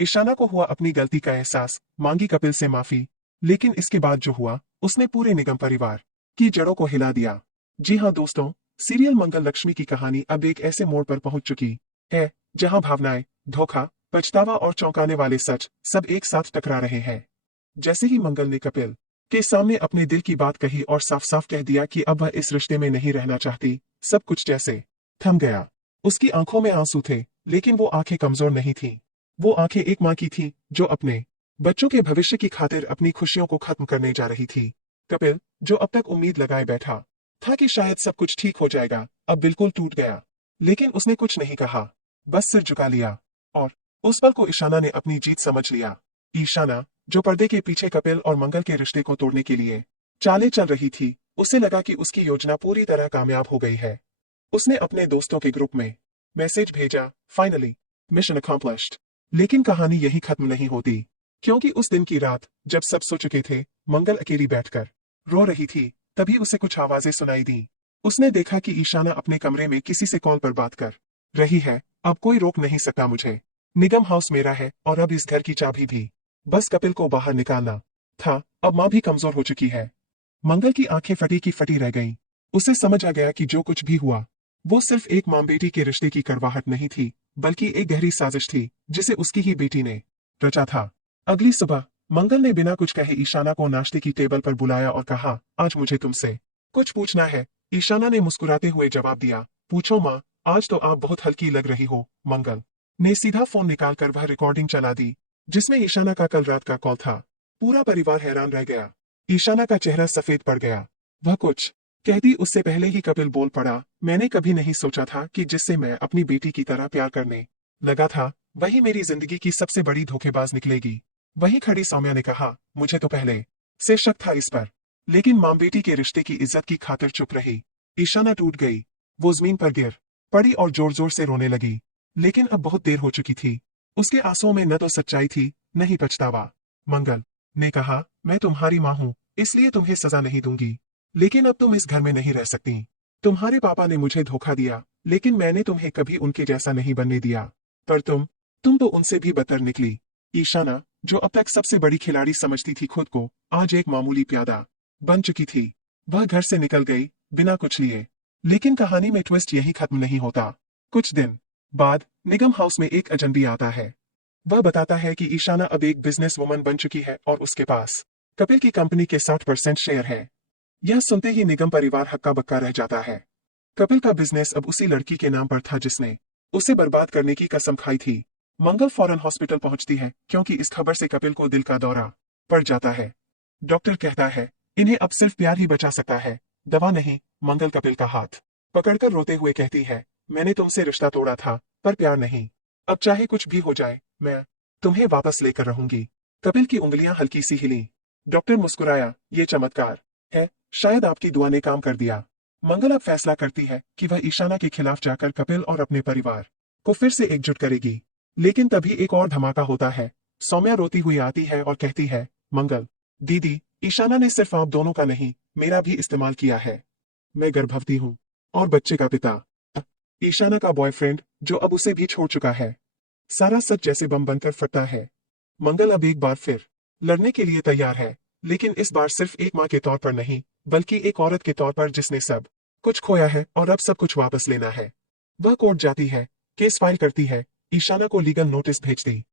ईशाना को हुआ अपनी गलती का एहसास, मांगी कपिल से माफी। लेकिन इसके बाद जो हुआ, उसने पूरे निगम परिवार की जड़ों को हिला दिया। जी हाँ दोस्तों, सीरियल मंगल लक्ष्मी की कहानी अब एक ऐसे मोड़ पर पहुंच चुकी है जहां भावनाएं, धोखा, पछतावा और चौंकाने वाले सच सब एक साथ टकरा रहे हैं। जैसे ही मंगल ने कपिल के सामने अपने दिल की बात कही और साफ साफ कह दिया कि अब वह इस रिश्ते में नहीं रहना चाहती, सब कुछ जैसे थम गया। उसकी आंखों में आंसू थे, लेकिन वो आंखें कमजोर नहीं थीं। वो आंखें एक मां की थीं, जो अपने बच्चों के भविष्य की खातिर अपनी खुशियों को खत्म करने जा रही थी। कपिल, जो अब तक उम्मीद लगाए बैठा था कि शायद सब कुछ ठीक हो जाएगा, अब बिल्कुल टूट गया। लेकिन उसने कुछ नहीं कहा, बस सिर झुका लिया। और उस पल को ईशाना ने अपनी जीत समझ लिया। ईशाना, जो पर्दे के पीछे कपिल और मंगल के रिश्ते को तोड़ने के लिए चालें चल रही थी, उसे लगा कि उसकी योजना पूरी तरह कामयाब हो गई है। उसने अपने दोस्तों के ग्रुप में मैसेज भेजा, फाइनली मिशन अकम्प्लिश्ड। लेकिन कहानी यही खत्म नहीं होती, क्योंकि उस दिन की रात जब सब सो चुके थे, मंगल अकेली बैठकर रो रही थी। तभी उसे कुछ आवाजें सुनाई दी। उसने देखा कि ईशाना अपने कमरे में किसी से कॉल पर बात कर रही है। अब कोई रोक नहीं सकता मुझे। निगम हाउस मेरा है और अब इस घर की चाबी भी। बस कपिल को बाहर निकालना था। अब मां भी कमजोर हो चुकी है। मंगल की आंखें फटी की फटी रह गईं। उसे समझ आ गया कि जो कुछ भी हुआ, वो सिर्फ एक मां बेटी के रिश्ते की कड़वाहट नहीं थी, बल्कि एक गहरी साजिश थी, जिसे उसकी ही बेटी ने रचा था। अगली सुबह मंगल ने बिना कुछ कहे ईशाना को नाश्ते की टेबल पर बुलाया और कहा, आज मुझे तुमसे कुछ पूछना है। ईशाना ने मुस्कुराते हुए जवाब दिया, पूछो माँ, आज तो आप बहुत हल्की लग रही हो। मंगल ने सीधा फोन निकालकर वह रिकॉर्डिंग चला दी, जिसमें ईशाना का कल रात का कॉल था। पूरा परिवार हैरान रह गया। ईशाना का चेहरा सफेद पड़ गया। वह कुछ कहती उससे पहले ही कपिल बोल पड़ा, मैंने कभी नहीं सोचा था कि जिससे मैं अपनी बेटी की तरह प्यार करने लगा था, वही मेरी जिंदगी की सबसे बड़ी धोखेबाज निकलेगी। वहीं खड़ी सौम्या ने कहा, मुझे तो पहले से शक था इस पर, लेकिन मां बेटी के रिश्ते की इज्जत की खातिर चुप रही। ईशाना टूट गई। वो जमीन पर गिर पड़ी और जोर जोर से रोने लगी। लेकिन अब बहुत देर हो चुकी थी। उसके आंसुओं में न तो सच्चाई थी, न ही पछतावा। मंगल ने कहा, मैं तुम्हारी मां हूं, इसलिए तुम्हें सजा नहीं दूंगी, लेकिन अब तुम इस घर में नहीं रह सकती। तुम्हारे पापा ने मुझे धोखा दिया, लेकिन मैंने तुम्हें कभी उनके जैसा नहीं बनने दिया। पर तुम तो उनसे भी बदतर निकली। ईशाना, जो अब तक सबसे बड़ी खिलाड़ी समझती थी खुद को, आज एक मामूली प्यादा बन चुकी थी। वह घर से निकल गई, बिना कुछ लिए। लेकिन कहानी में ट्विस्ट यही खत्म नहीं होता। कुछ दिन बाद निगम हाउस में एक अजनबी आता है। वह बताता है कि ईशाना अब एक बिजनेस वुमन बन चुकी है और उसके पास कपिल की कंपनी के 60% शेयर है। यह सुनते ही निगम परिवार हक्का बक्का रह जाता है। कपिल का बिजनेस अब उसी लड़की के नाम पर था जिसने उसे बर्बाद करने की कसम खाई थी। मंगल फौरन हॉस्पिटल पहुंचती है, क्योंकि इस खबर से कपिल को दिल का दौरा पड़ जाता है। डॉक्टर कहता है, इन्हें अब सिर्फ प्यार ही बचा सकता है, दवा नहीं। मंगल कपिल का हाथ पकड़कर रोते हुए कहती है, मैंने तुमसे रिश्ता तोड़ा था, पर प्यार नहीं। अब चाहे कुछ भी हो जाए, मैं तुम्हें वापस लेकर रहूंगी। कपिल की उंगलियां हल्की सी हिली। डॉक्टर मुस्कुराया, ये चमत्कार है, शायद आपकी दुआ ने काम कर दिया। मंगल अब फैसला करती है कि वह ईशाना के खिलाफ जाकर कपिल और अपने परिवार को फिर से एकजुट करेगी। लेकिन तभी एक और धमाका होता है। सौम्या रोती हुई आती है और कहती है, मंगल दीदी, ईशाना ने सिर्फ आप दोनों का नहीं, मेरा भी इस्तेमाल किया है। मैं गर्भवती हूँ और बच्चे का पिता, ईशाना का बॉयफ्रेंड, जो अब उसे भी छोड़ चुका है। सारा सच जैसे बम बनकर फटता है। मंगल अब एक बार फिर लड़ने के लिए तैयार है, लेकिन इस बार सिर्फ एक मां के तौर पर नहीं, बल्कि एक औरत के तौर पर जिसने सब कुछ खोया है और अब सब कुछ वापस लेना है। वह कोर्ट जाती है, केस फाइल करती है, ईशाना को लीगल नोटिस भेज दी।